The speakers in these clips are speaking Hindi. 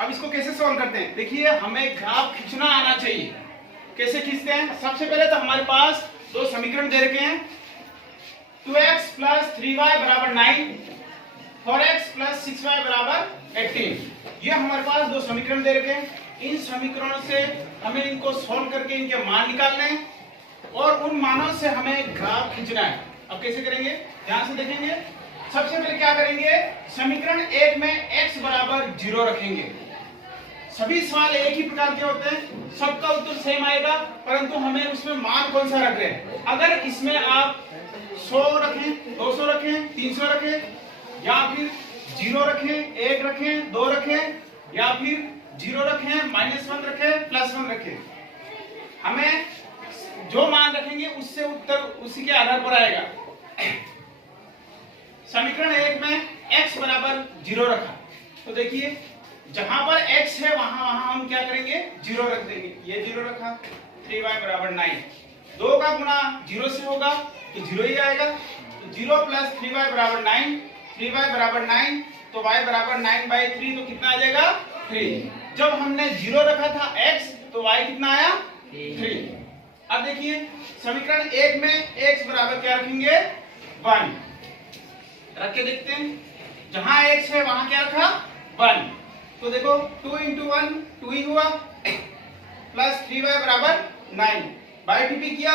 अब इसको कैसे सॉल्व करते हैं? देखिए हमें ग्राफ खींचना आना चाहिए। कैसे खींचते हैं? सबसे पहले तो हमारे पास दो समीकरण दे रखे हैं, 2x + 3y = 9, 4x + 6y = 18। ये हमारे पास दो समीकरण दे रखे हैं। इन समीकरणों से हमें इनको सॉल्व करके इनके मान निकालने हैं और उन मानों से हमें ग्राफ खींचना है। अब कैसे करेंगे? ध्यान से देखेंगे। सबसे पहले क्या करेंगे? समीकरण 1 में x = 0 रखेंगे। सभी सवाल एक ही प्रकार के होते हैं, सबका उत्तर सेम आएगा, परंतु हमें उसमें मान कौन सा रख रहे हैं। अगर इसमें आप 100 रखें, 200 रखें, 300 रखें, या फिर 0 रखें, 1 रखें, 2 रखें, या फिर 0 रखें, -1 रखें, +1 रखें, हमें जो मान रखेंगे उससे उत्तर उसी के आधार पर आएगा। समीकरण 1 में x = 0 रखा, तो देखिए जहां पर x है वहां हम क्या करेंगे? 0 रख देंगे। ये 0 रखा, 3y = 9। 2 का गुणा 0 से होगा तो 0 ही आएगा। तो 0 + 3y = 9, 3y = 9, तो y = 9/3, तो कितना आ जाएगा? 3। जब हमने 0 रखा था x, तो y कितना आया? 3। अब देखिए समीकरण 1 में x बराबर क्या रखेंगे? 1 रख के देखते हैं। जहां x है वहां क्या रखा? 1। तो देखो 2 × 1 2 ही हुआ, प्लस 3y = 9 बाई 2 भी किया,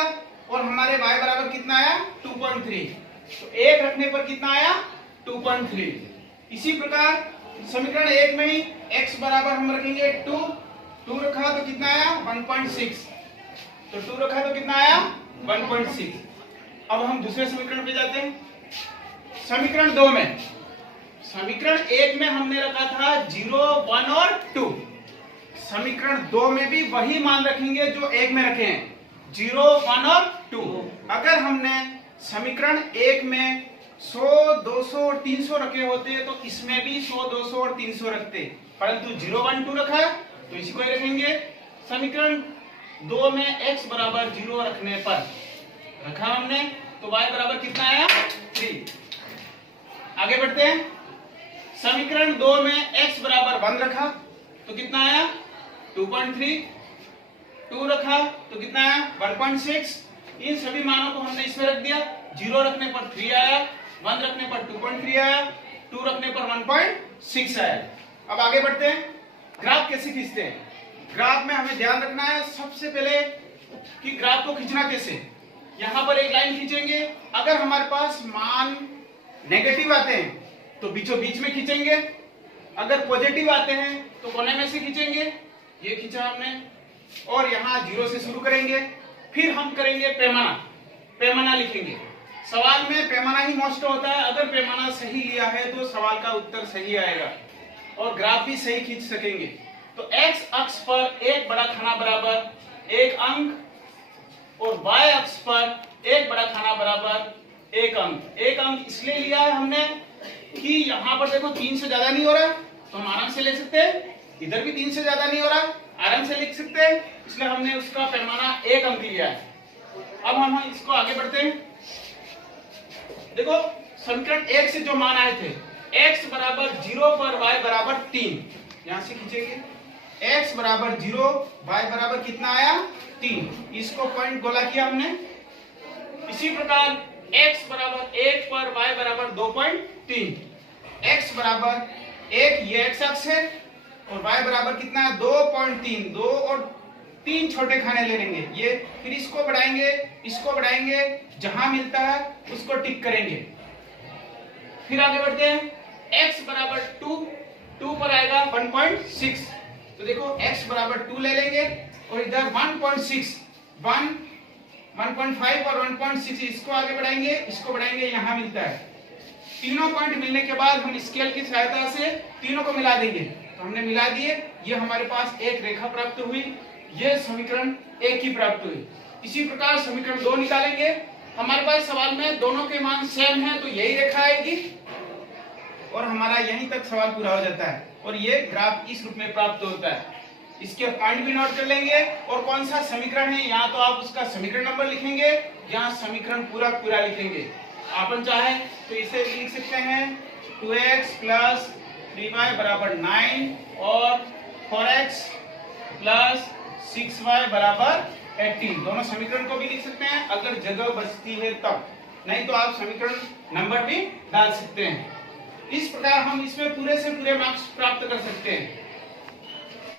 और हमारे y बराबर कितना आया? 2.3। तो 1 रखने पर कितना आया? 2.3। इसी प्रकार समीकरण 1 में ही x बराबर हम रखेंगे 2, 2 रखा तो कितना आया? 1.6। तो 2 रखा तो कितना आया? 1.6। अब हम दूसरे समीकरण पे जाते हैं। समीकरण 2 में, समीकरण 1 में हमने रखा था 0, 1 और 2। समीकरण 2 में भी वही मान रखेंगे जो 1 में रखे हैं, 0, 1 और 2। अगर हमने समीकरण 1 में 100, 200 और 300 रखे होते तो इसमें भी 100, 200 और 300 रखते, परंतु 0, 1, 2 रखा है तो इसी को ही रखेंगे। समीकरण 2 में x = 0 रखने पर रखा हमने, तो y बराबर कितना आया? 3। आगे बढ़ते हैं। समीकरण 2 में x = 1 रखा तो कितना आया? 2.3। 2 रखा तो कितना आया? 1.6। इन सभी मानों को हमने इसमें रख दिया। 0 रखने पर 3 आया, 1 रखने पर 2.3 आया, 2 रखने पर 1.6 आया। अब आगे बढ़ते हैं। ग्राफ कैसे खींचते हैं? ग्राफ में हमें ध्यान रखना है सबसे पहले कि ग्राफ को खींचना कैसे। यहां पर एक लाइन खींचेंगे। अगर हमारे पास मान नेगेटिव आते हैं तो बीचों बीच में खींचेंगे, अगर पॉजिटिव आते हैं तो कोने में से खींचेंगे। ये खींचा हमने, और यहाँ 0 से शुरू करेंगे। फिर हम करेंगे पैमाना, पैमाना लिखेंगे। सवाल में पैमाना ही मोस्ट होता है। अगर पैमाना सही लिया है तो सवाल का उत्तर सही आएगा और ग्राफ भी सही खींच सकेंगे। तो x अक्ष पर एक बड़ा खाना बराबर 1 अंक, और y अक्ष पर एक बड़ा खाना बराबर 1 अंक। 1 अंक इसलिए लिया है हमने कि यहाँ पर देखो 3 से ज्यादा नहीं हो रहा, तो हम आराम से ले सकते हैं। इधर भी 3 से ज्यादा नहीं हो रहा, आराम से लिख सकते हैं, इसलिए हमने उसका पैमाना 1 अंक लिया है। अब हम इसको आगे बढ़ते हैं। देखो समीकरण 1 से जो मान आए थे, x = 0 पर y = 3, यहां से खींचेंगे। x = 0, y = कितना आया? 3। इसको पॉइंट गोला किया हमने। इसी प्रकार x = 1 पर y = 2.3। x = 1 ये x अक्ष है, और y बराबर कितना है? 2.3। 2 और 3 छोटे खाने ले लेंगे ये, फिर इसको बढ़ाएंगे, इसको बढ़ाएंगे, जहां मिलता है उसको टिक करेंगे। फिर आगे बढ़ते हैं। x = 2, 2 पर आएगा 1.6। तो देखो x = 2 ले लेंगे, और इधर 1.6, 1.5 और 1.6, इसको आगे बढ़ाएंगे, इसको बढ़ाएंगे, यहां मिलता है। तीनों पॉइंट मिलने के बाद हम स्केल की सहायता से तीनों को मिला देंगे। तो हमने मिला दिए, ये हमारे पास एक रेखा प्राप्त हुई, ये समीकरण 1 की प्राप्त हुई। इसी प्रकार समीकरण 2 निकालेंगे। हमारे पास सवाल में दोनों के मान सेम है, तो यही रेखा आएगी, और हमारा यहीं तक सवाल पूरा हो जाता है। और ये ग्राफ इस रूप में प्राप्त होता है। इसके पॉइंट भी नोट कर लेंगे, और कौन सा समीकरण है यहाँ तो आप उसका समीकरण नंबर लिखेंगे, यहाँ समीकरण पूरा पूरा लिखेंगे। अपन चाहे तो इसे लिख सकते हैं 2x + 3y = 9 और 4x प्लस 6y बराबर 18। दोनों समीकरण को भी लिख सकते हैं अगर जगह बचती है तब, नहीं तो आप समीकरण नंबर भी डाल सकते हैं। इस प्रकार हम इसमें पूरे से पूरे मार्क्स प्राप्त कर सकते हैं।